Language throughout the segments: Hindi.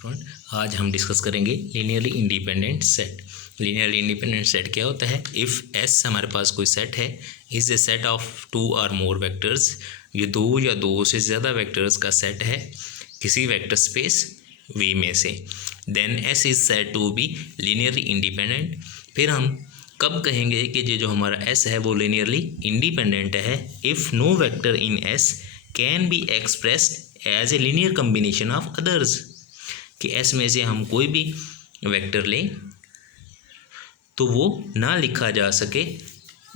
स्टूडेंट, आज हम डिस्कस करेंगे linearly independent set. Linearly independent set क्या होता है? इफ़ एस हमारे पास कोई सेट है, इज ए सेट ऑफ 2 और मोर वेक्टर्स, ये 2 या 2 से ज़्यादा वेक्टर्स का सेट है किसी वेक्टर स्पेस वी में से, then S is said to be linearly independent. फिर हम कब कहेंगे कि ये जो हमारा एस है वो लीनियरली इंडिपेंडेंट है? If no vector in S can be expressed as a linear combination of others, कि एस में से हम कोई भी वेक्टर लें तो वो ना लिखा जा सके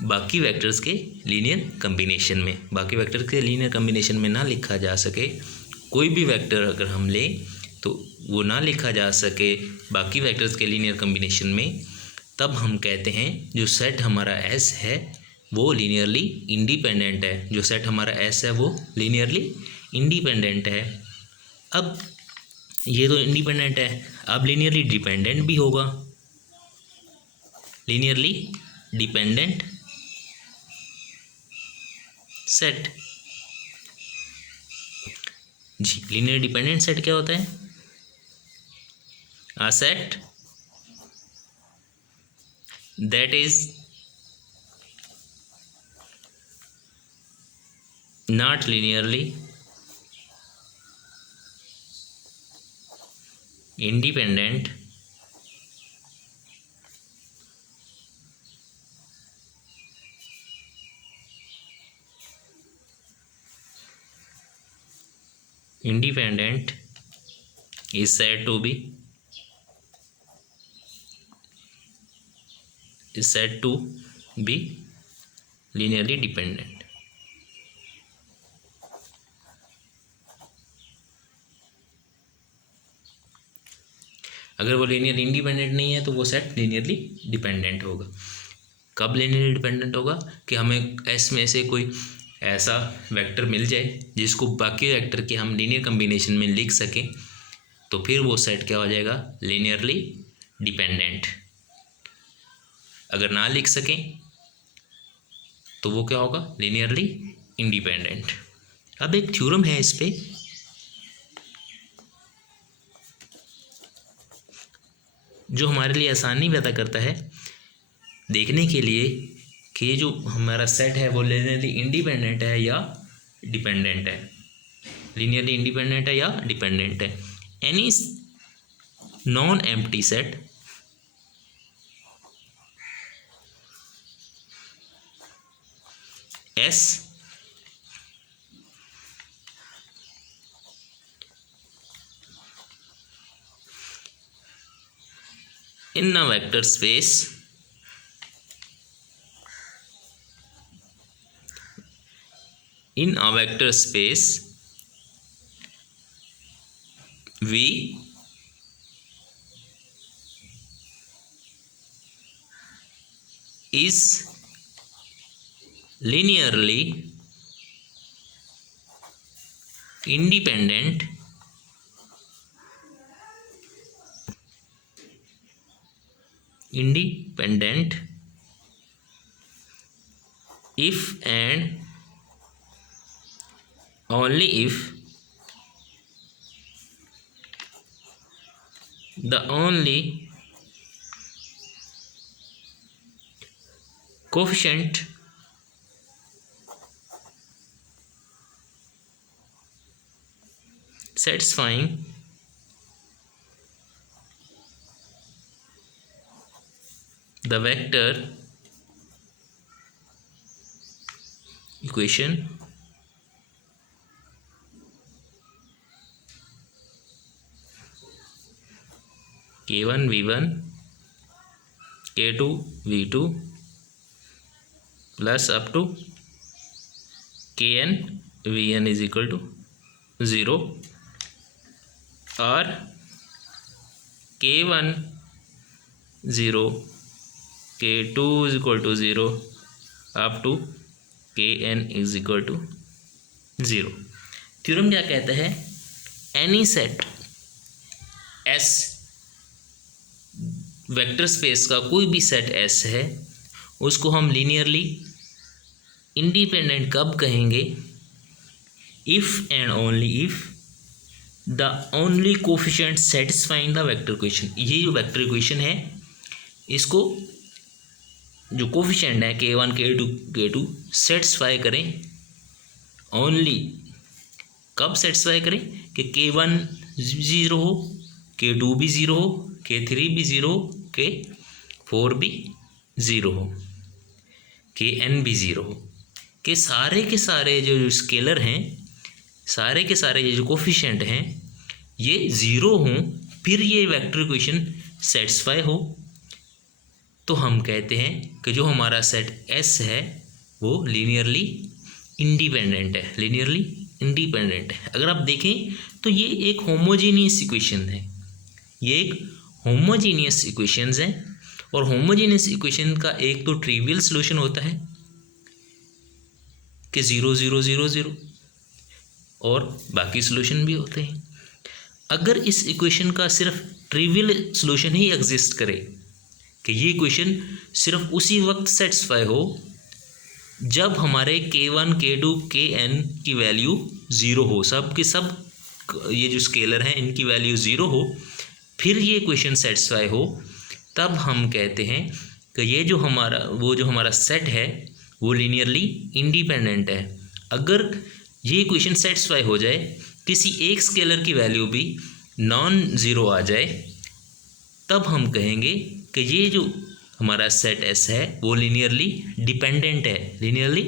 बाकी वेक्टर्स के लीनियर कम्बिनेशन में, बाकी वेक्टर्स के लीनियर कम्बिनेशन में ना लिखा जा सके। कोई भी वेक्टर अगर हम लें तो वो ना लिखा जा सके बाकी वेक्टर्स के लीनियर कम्बिनेशन में, तब हम कहते हैं जो सेट हमारा एस है वो लीनियरली इंडिपेंडेंट है। जो सेट हमारा एस है वो लीनियरली इंडिपेंडेंट है। अब ये तो इंडिपेंडेंट है, अब लीनियरली डिपेंडेंट भी होगा। लीनियरली डिपेंडेंट सेट जी, लीनियर डिपेंडेंट सेट क्या होता है? A set that is not linearly independent is said to be linearly dependent। अगर वो लीनियर इंडिपेंडेंट नहीं है तो वो सेट लीनियरली डिपेंडेंट होगा। कब लीनियरली डिपेंडेंट होगा? कि हमें एस में से कोई ऐसा वेक्टर मिल जाए जिसको बाकी वेक्टर के हम लीनियर कम्बिनेशन में लिख सकें, तो फिर वो सेट क्या हो जाएगा? Linearly dependent. अगर ना लिख सकें तो वो क्या होगा? Linearly independent. अब एक थ्योरम है इस पे, जो हमारे लिए आसानी पैदा करता है देखने के लिए कि ये जो हमारा सेट है वो लीनियरली इंडिपेंडेंट है या डिपेंडेंट है। लीनियरली इंडिपेंडेंट है या डिपेंडेंट है। Any non empty set S in a vector space V is linearly independent if and only if the only coefficient satisfying the vector equation k1 v1 k2 v2 plus up to kn vn is equal to 0 और k1 0 k2 is equal to 0 up to kn is equal to 0। Theorem क्या कहता है? Any set S vector space का कोई भी सेट S है उसको हम लीनियरली इंडिपेंडेंट कब कहेंगे? If and only if the only coefficient satisfying the vector equation. ये जो वेक्टर इक्वेशन है इसको जो कोफिशिएंट है k1 k2 k2 सेटिस्फाई करें ओनली। कब सेटिस्फाई करें कि k1 ज़ीरो हो, k2 भी ज़ीरो हो, k3 भी ज़ीरो हो, k4 भी ज़ीरो हो, kn भी ज़ीरो हो, कि सारे के सारे जो स्केलर हैं, सारे के सारे ये जो कोफिशिएंट हैं ये ज़ीरो हों, फिर ये वेक्टर इक्वेशन सेटिस्फाई हो। तो हम कहते हैं कि जो हमारा सेट S है वो लीनियरली इंडिपेंडेंट है, लीनियरली इंडिपेंडेंट है। अगर आप देखें तो ये एक होमोजीनियस इक्वेशन है, ये एक होमोजीनियस इक्वेशंस हैं, और होमोजीनियस इक्वेशन का एक तो ट्रिवियल सॉल्यूशन होता है कि 0 0 0 0, और बाकी सॉल्यूशन भी होते हैं। अगर इस इक्वेशन का सिर्फ ट्रिवियल सॉल्यूशन ही एग्जिस्ट करे कि ये इक्वेशन सिर्फ उसी वक्त सेटिस्फाई हो जब हमारे k1 k2 kn की वैल्यू ज़ीरो हो, सब के सब ये जो स्केलर हैं इनकी वैल्यू ज़ीरो हो, फिर ये इक्वेशन सेटिस्फाई हो, तब हम कहते हैं कि ये जो हमारा सेट है वो लीनियरली इंडिपेंडेंट है। अगर ये इक्वेशन सेटिस्फाई हो जाए, किसी एक स्केलर की वैल्यू भी नॉन ज़ीरो आ जाए, तब हम कहेंगे कि ये जो हमारा सेट S है वो लीनियरली डिपेंडेंट है, लीनियरली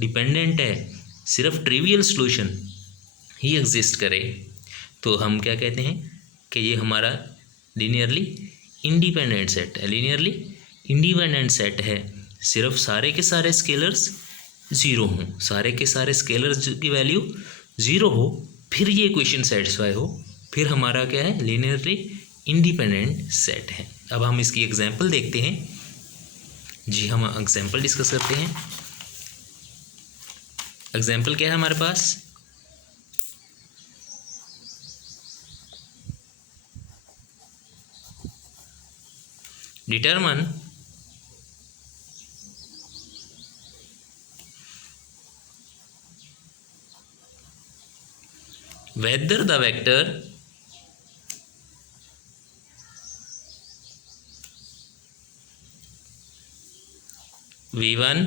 डिपेंडेंट है, सिर्फ ट्रिवियल सॉल्यूशन ही एग्जिस्ट करे तो हम क्या कहते हैं कि ये हमारा लीनियरली इंडिपेंडेंट सेट है, लीनियरली इंडिपेंडेंट सेट है। सिर्फ सारे के सारे स्केलर्स ज़ीरो हों, सारे के सारे स्केलर्स की वैल्यू ज़ीरो हो, फिर ये इक्वेशन सेटिस्फाई हो, फिर हमारा क्या है, लीनियरली इंडिपेंडेंट सेट है। अब हम इसकी एग्जांपल देखते हैं। जी हम एग्जांपल डिस्कस करते हैं। एग्जांपल क्या है हमारे पास, determine whether the vector v1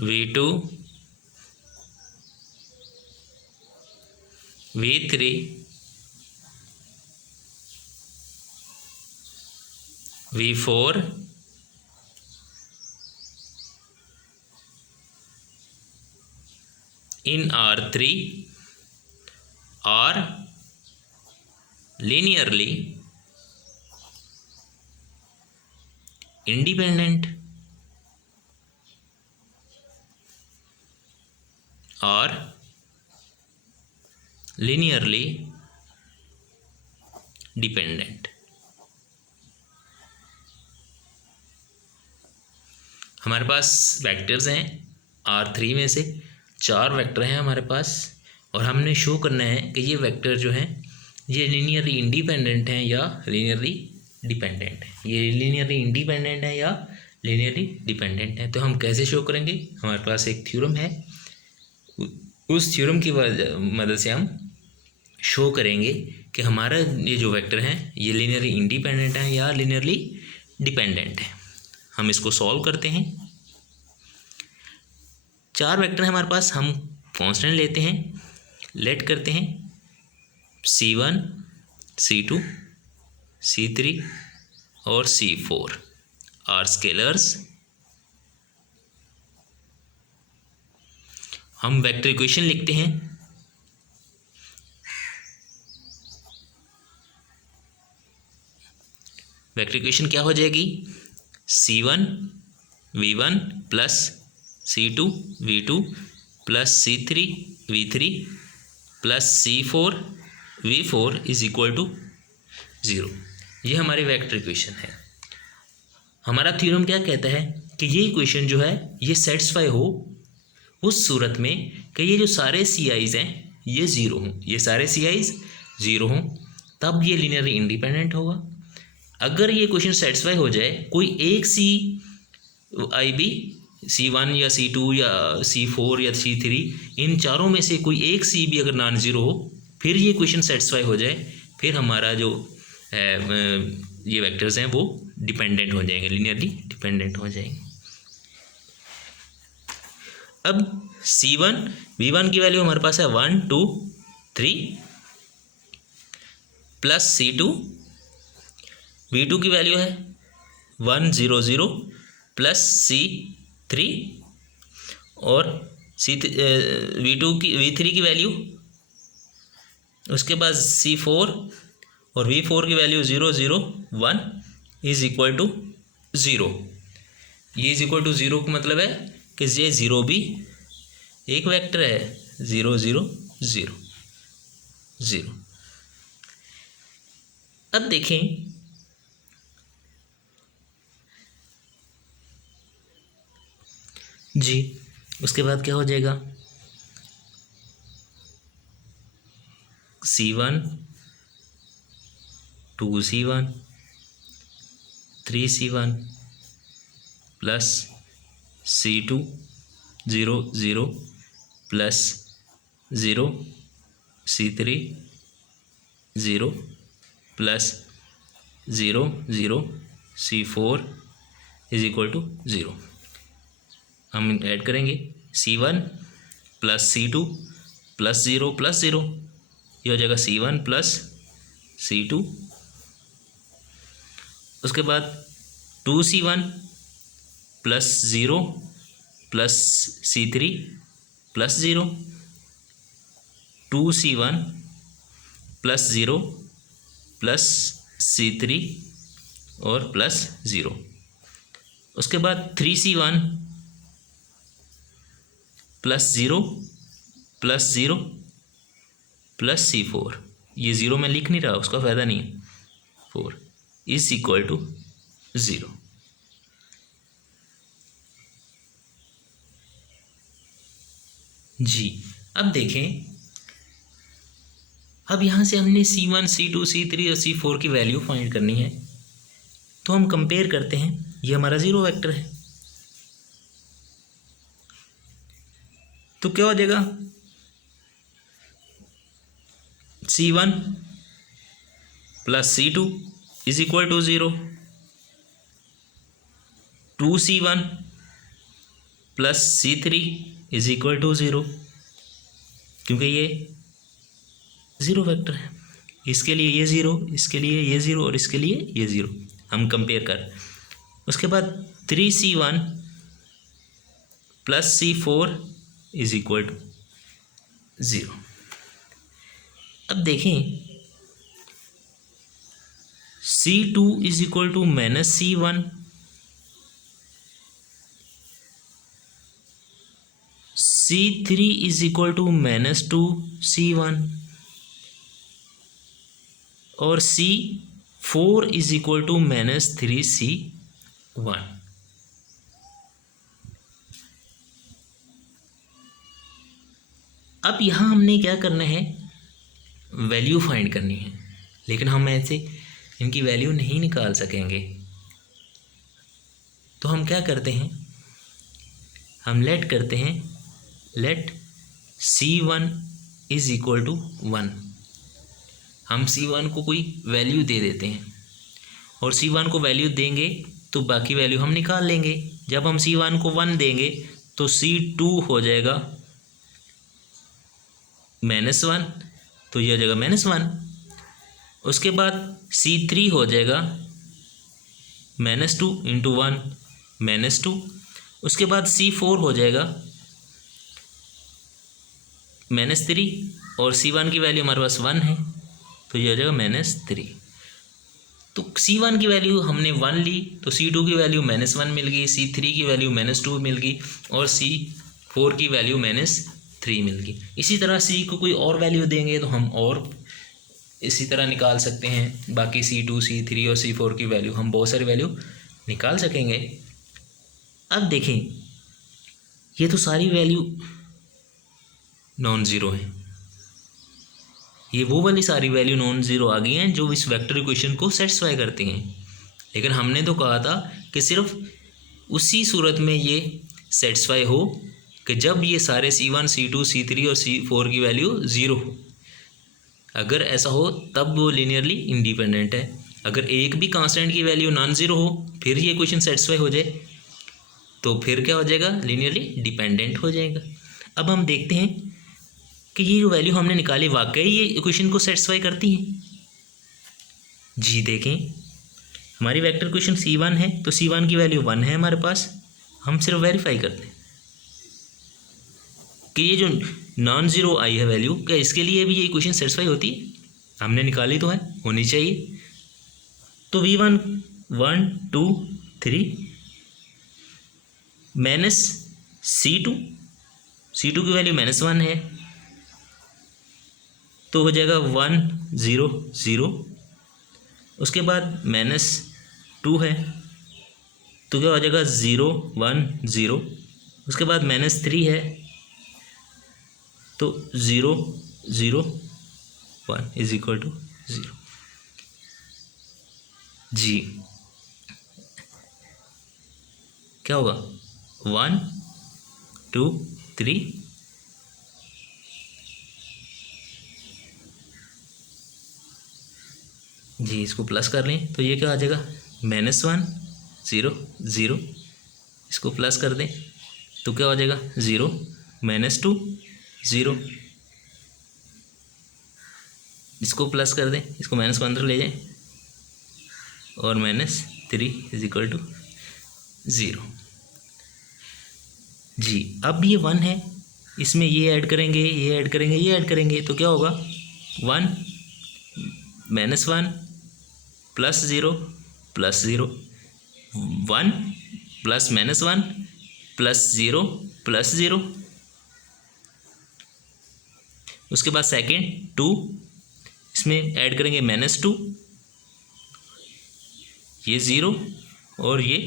v2 v3 v4 in R3 are linearly independent or linearly dependent। हमारे पास वेक्टर्स हैं R3 में से 4 वेक्टर हैं हमारे पास, और हमने शो करना है कि ये वेक्टर जो हैं ये लीनियरली इंडिपेंडेंट हैं या लीनियरली डिपेंडेंट है, ये लीनियरली इंडिपेंडेंट है या लीनियरली डिपेंडेंट है। तो हम कैसे शो करेंगे, हमारे पास एक थ्योरम है, उस थ्योरम की मदद से हम शो करेंगे कि हमारा ये जो वेक्टर हैं ये लीनियरली इंडिपेंडेंट है या लीनियरली डिपेंडेंट है। हम इसको सॉल्व करते हैं। 4 वेक्टर हैं हमारे पास, हम कांस्टेंट लेते हैं, लेट करते हैं C1 C2 C3 और C4 आर स्केलर्स। हम वेक्टर इक्वेशन लिखते हैं। वेक्टर इक्वेशन क्या हो जाएगी, C1 V1 plus C2 V2 plus C3 V3 plus C4 V4 is equal to 0। ये हमारी वेक्टर इक्वेशन है। हमारा थ्योरम क्या कहता है कि ये इक्वेशन जो है ये सेटिस्फाई हो उस सूरत में कि ये जो सारे CIs हैं ये ज़ीरो हों, ये सारे CIs ज़ीरो हों, तब ये लीनियरली इंडिपेंडेंट होगा। अगर ये इक्वेशन सेटिस्फाई हो जाए, कोई एक CI भी C1 या C2 या C4 या C3, इन चारों में से कोई एक C भी अगर नॉन ज़ीरो हो, फिर ये क्वेश्चन सेटिस्फाई हो जाए, फिर हमारा जो ये वेक्टर्स हैं वो डिपेंडेंट हो जाएंगे, लीनियरली डिपेंडेंट हो जाएंगे। अब C1 V1 की वैल्यू हमारे पास है 1 2 3 प्लस C2 V2 की वैल्यू है 1 0 0 प्लस C3 और V3 की वैल्यू, उसके बाद C4 और V4 की वैल्यू 0 0 1 इज इक्वल टू 0। ये इज इक्वल टू 0 का मतलब है कि ये 0 भी एक वेक्टर है, 0 0 0 0। अब देखें जी, उसके बाद क्या हो जाएगा, C1 2C1 3C1 plus C2 0 0 plus 0 C3 0 plus 0 0 C4 is equal to 0। हम ऐड करेंगे C1 plus C2 plus 0 plus 0, ये हो जाएगा C1 प्लस C2। उसके बाद 2C1 plus 0 plus C3 plus 0, 2C1 plus 0 plus C3 और प्लस 0। उसके बाद 3C1 plus 0 plus 0 plus C4, ये 0 मैं लिख नहीं रहा, उसका फ़ायदा नहीं है, 4 इज इक्वल टू 0। जी, अब देखें, अब यहाँ से हमने C1 C2 C3 और C4 की वैल्यू फाइंड करनी है, तो हम कंपेयर करते हैं। ये हमारा ज़ीरो वेक्टर है, तो क्या हो जाएगा, C1 plus C2 is equal to 0, 2C1 plus C3 is equal to 0, क्योंकि ये ज़ीरो वेक्टर है। इसके लिए ये 0, इसके लिए ये 0 और इसके लिए ये 0, हम कंपेयर कर। उसके बाद 3C1 plus C4 is equal to 0। अब देखें, C2 is equal to minus C1, C3 is equal to minus 2C1 और C4 is equal to minus 3C1। अब यहाँ हमने क्या करना है, वैल्यू फाइंड करनी है, लेकिन हम ऐसे इनकी वैल्यू नहीं निकाल सकेंगे। तो हम क्या करते हैं, हम लेट करते हैं, late C1 is equal to 1। हम C1 को कोई वैल्यू दे देते हैं, और C1 को वैल्यू देंगे तो बाकी वैल्यू हम निकाल लेंगे। जब हम C1 को 1 देंगे तो C2 हो जाएगा -1, तो ये हो जाएगा -1। उसके बाद C3 हो जाएगा -2 इंटू 1 -2। उसके बाद C4 हो जाएगा -3 और C1 की वैल्यू हमारे पास 1 है, तो ये हो जाएगा -3। तो C1 की वैल्यू हमने 1 ली, तो C2 की वैल्यू -1 मिल गई, C3 की वैल्यू -2 मिल गई और C4 की वैल्यू -3 मिल गई। इसी तरह C को कोई और वैल्यू देंगे तो हम और इसी तरह निकाल सकते हैं। बाकी C2 C3 और C4 की वैल्यू, हम बहुत सारी वैल्यू निकाल सकेंगे। अब देखें, ये तो सारी वैल्यू नॉन ज़ीरो हैं, ये वो वाली सारी वैल्यू नॉन ज़ीरो आ गई हैं जो इस वेक्टर इक्वेशन को सेटिस्फाई करती हैं। लेकिन हमने तो कहा था कि सिर्फ उसी सूरत में ये सेटिस्फाई हो कि जब ये सारे C1 C2 C3 और C4 की वैल्यू ज़ीरो हो। अगर ऐसा हो तब वो लीनियरली इंडिपेंडेंट है। अगर एक भी कांस्टेंट की वैल्यू नॉन ज़ीरो हो फिर ये इक्वेशन सेटिस्फाई हो जाए तो फिर क्या हो जाएगा, लीनियरली डिपेंडेंट हो जाएगा। अब हम देखते हैं कि ये जो वैल्यू हमने निकाली वाकई ये इक्वेशन को सेटिस्फाई करती है। जी देखें, हमारी वेक्टर इक्वेशन C1 है तो C1 की वैल्यू 1 है हमारे पास। हम सिर्फ वेरीफाई करते हैं कि ये जो नॉन ज़ीरो आई है वैल्यू, क्या इसके लिए भी ये इक्वेशन सेटिस्फाई होती है? हमने निकाली तो है, होनी चाहिए। तो V1 1 2 3 माइनस C2 की वैल्यू -1 है तो हो जाएगा 1 0 0। उसके बाद -2 है तो क्या हो जाएगा 0 1 0। उसके बाद -3 है तो 0 0 1 इज इक्वल टू 0। जी क्या होगा 1 2 3 जी, इसको प्लस कर लें तो ये क्या आ जाएगा -1 0 0। इसको प्लस कर दें तो क्या हो जाएगा 0 -2 0। इसको प्लस कर दें, इसको माइनस को अंदर ले जाएं और -3 इज इक्वल टू 0। जी अब ये 1 है, इसमें ये ऐड करेंगे ये ऐड करेंगे ये ऐड करेंगे तो क्या होगा 1 -1 plus 0 plus 0 1 plus -1 plus 0 plus 0। उसके बाद सेकेंड 2, इसमें ऐड करेंगे -2, ये 0 और ये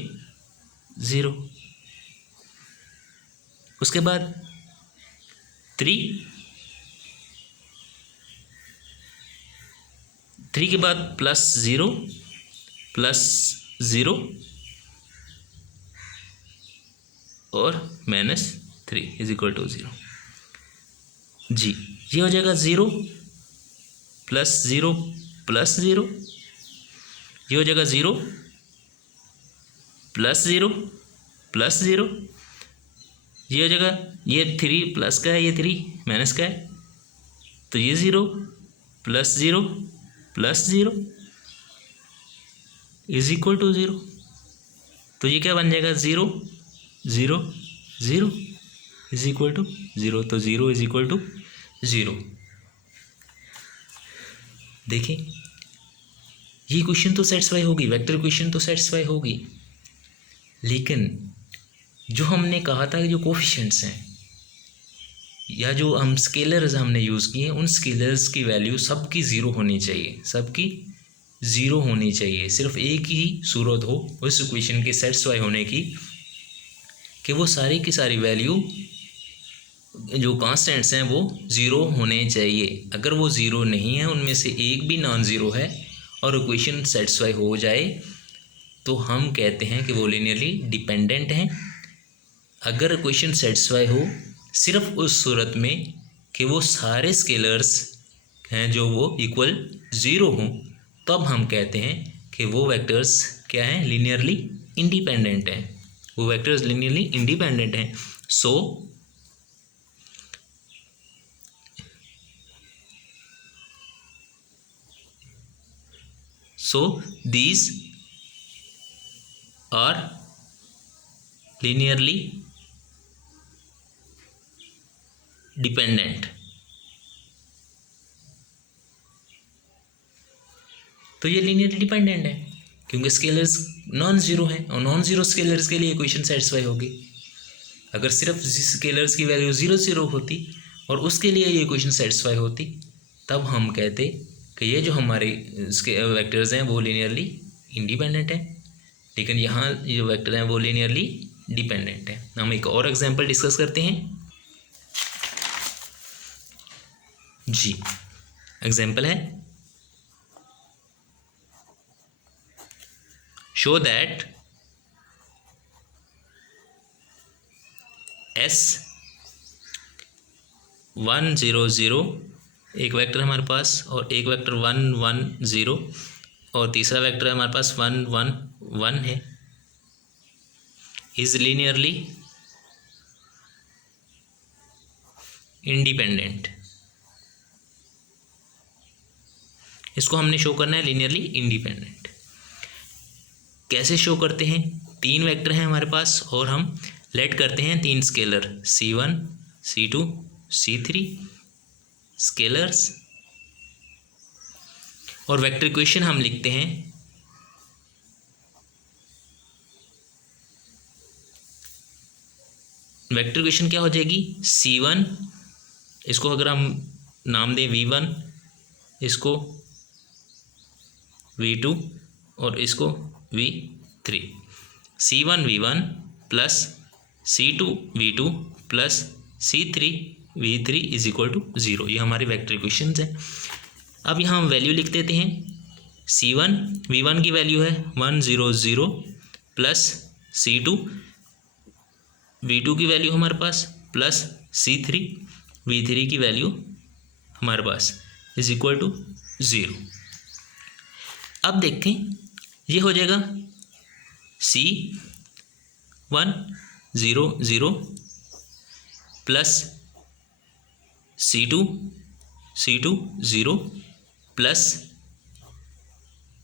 0। उसके बाद 3 के बाद +0 +0 और -3 इज इक्वल टू 0। जी ये हो जाएगा 0 +0 +0। ये हो जाएगा 0 +0 +0। ये हो जाएगा, ये 3 प्लस का है ये 3 माइनस का है तो ये 0 +0 +0 इज इक्वल टू 0। तो ये क्या बन जाएगा 0 0 0 इज इक्वल टू 0। तो 0 इज इक्वल टू 0। देखें ये क्वेश्चन तो सेटिस्फाई होगी, वेक्टर क्वेश्चन तो सेटिस्फाई होगी, लेकिन जो हमने कहा था कि जो कोफिशिएंट्स हैं या जो हम स्केलर्स हमने यूज़ किए उन स्केलर्स की वैल्यू सबकी ज़ीरो होनी चाहिए, सबकी ज़ीरो होनी चाहिए। सिर्फ एक ही सूरत हो उस इक्वेशन के सेटिस्फाई होने की कि वो सारी की सारी वैल्यू जो कांस्टेंट्स हैं वो ज़ीरो होने चाहिए। अगर वो ज़ीरो नहीं है, उनमें से एक भी नॉन ज़ीरो है और इक्वेशन सेटिस्फाई हो जाए तो हम कहते हैं कि वो लीनियरली डिपेंडेंट हैं। अगर इक्वेशन सेटिस्फाई हो सिर्फ उस सूरत में कि वो सारे स्केलर्स हैं जो वो इक्वल ज़ीरो हों, तब हम कहते हैं कि वो वेक्टर्स क्या हैं, लीनियरली इंडिपेंडेंट हैं। वो वेक्टर्स लीनियरली इंडिपेंडेंट हैं। So these are linearly dependent। तो ये लीनियरली डिपेंडेंट है क्योंकि स्केलर्स नॉन ज़ीरो हैं और नॉन ज़ीरो स्केलर्स के लिए इक्वेशन सेटिस्फाई होगी। अगर सिर्फ स्केलर्स की वैल्यू 0 0 होती और उसके लिए ये इक्वेशन सेटिस्फाई होती तब हम कहते कि ये जो हमारे वेक्टर्स हैं वो लीनियरली इंडिपेंडेंट हैं, लेकिन यहाँ ये जो वेक्टर हैं वो लीनियरली डिपेंडेंट है। हम एक और एग्जांपल डिस्कस करते हैं। जी एग्जांपल है, शो दैट S 1 0 0 एक वेक्टर है हमारे पास, और एक वेक्टर 1 1 0, और तीसरा वेक्टर है हमारे पास 1 1 1 है, इज लीनियरली इंडिपेंडेंट। इसको हमने शो करना है लीनियरली इंडिपेंडेंट। कैसे शो करते हैं? 3 वेक्टर हैं हमारे पास और हम लेट करते हैं 3 scalar C1 C2 C3 scalars, और वेक्टर इक्वेशन हम लिखते हैं वेक्टर इक्वेशन क्या हो जाएगी? C1, इसको अगर हम नाम दें V1, इसको V2 और इसको V3, C1 V1 plus C2 V2 plus C3 V3 is equal to 0। ये हमारी वेक्टर इक्वेशंस हैं। अब यहाँ हम वैल्यू लिख देते हैं। C1 V1 की वैल्यू है 1 0 0 प्लस C2 V2 की वैल्यू हमारे पास प्लस C3 V3 की वैल्यू हमारे पास इज इक्वल टू 0। अब देखते हैं, ये हो जाएगा C1 0 0 plus C2 0 plus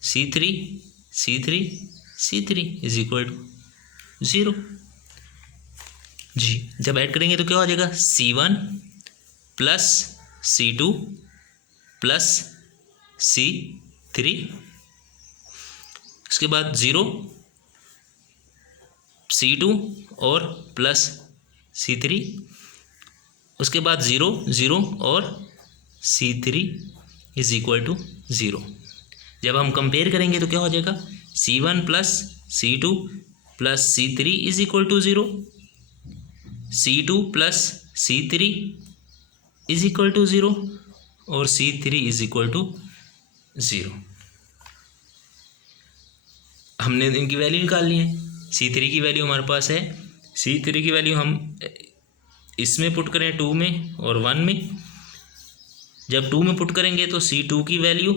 C3 is equal to 0 जी। जब ऐड करेंगे तो क्या हो जाएगा? C1 plus C2 plus C3, उसके बाद 0 C2 और प्लस C3, उसके बाद 0 0 और C3 इज इक्वल टू 0। जब हम कंपेयर करेंगे तो क्या हो जाएगा? C1 plus C2 plus C3 is equal to 0, C2 plus C3 is equal to 0 और C3 इज इक्वल टू 0। हमने इनकी वैल्यू निकालनी है। C3 की वैल्यू हमारे पास है, C3 की वैल्यू हम इसमें पुट करें 2 में और 1 में। जब 2 में पुट करेंगे तो C2 की वैल्यू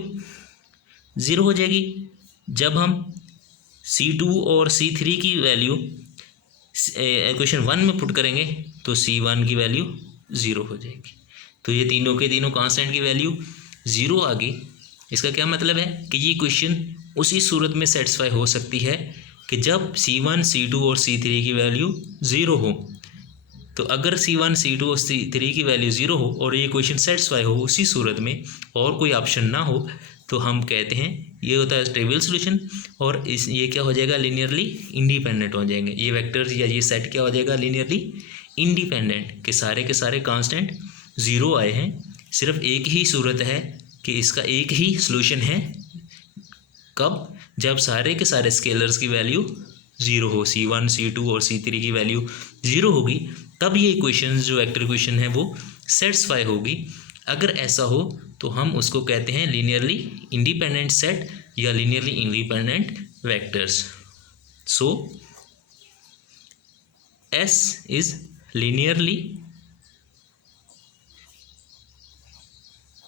0 हो जाएगी। जब हम C2 और C3 की वैल्यू इक्वेशन 1 में पुट करेंगे तो C1 की वैल्यू 0 हो जाएगी। तो ये तीनों के तीनों कांस्टेंट की वैल्यू 0 आ गई। इसका क्या मतलब है कि ये इक्वेशन उसी सूरत में सेटिस्फाई हो सकती है कि जब C1 C2 और C3 की वैल्यू 0 हो। तो अगर C1 C2 और C3 की वैल्यू 0 हो और ये इक्वेशन सेटिस्फाई हो उसी सूरत में और कोई ऑप्शन ना हो, तो हम कहते हैं ये होता है ट्रिवियल सॉल्यूशन, और ये क्या हो जाएगा? लीनियरली इंडिपेंडेंट हो जाएंगे। ये वेक्टर्स या ये सेट क्या हो जाएगा? लीनियरली इंडिपेंडेंट, के सारे कांस्टेंट 0 आए हैं। सिर्फ एक ही सूरत है कि इसका एक ही सॉल्यूशन है। कब? जब सारे के सारे स्केलर्स की वैल्यू 0 हो, C1 C2 और C3 की वैल्यू 0 होगी, तब ये इक्वेशन जो वेक्टर इक्वेशन है वो सेटिस्फाई होगी। अगर ऐसा हो तो हम उसको कहते हैं लीनियरली इंडिपेंडेंट सेट या linearly independent vectors. So S is linearly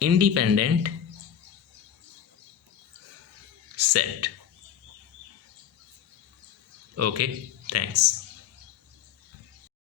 independent set. Okay, thanks.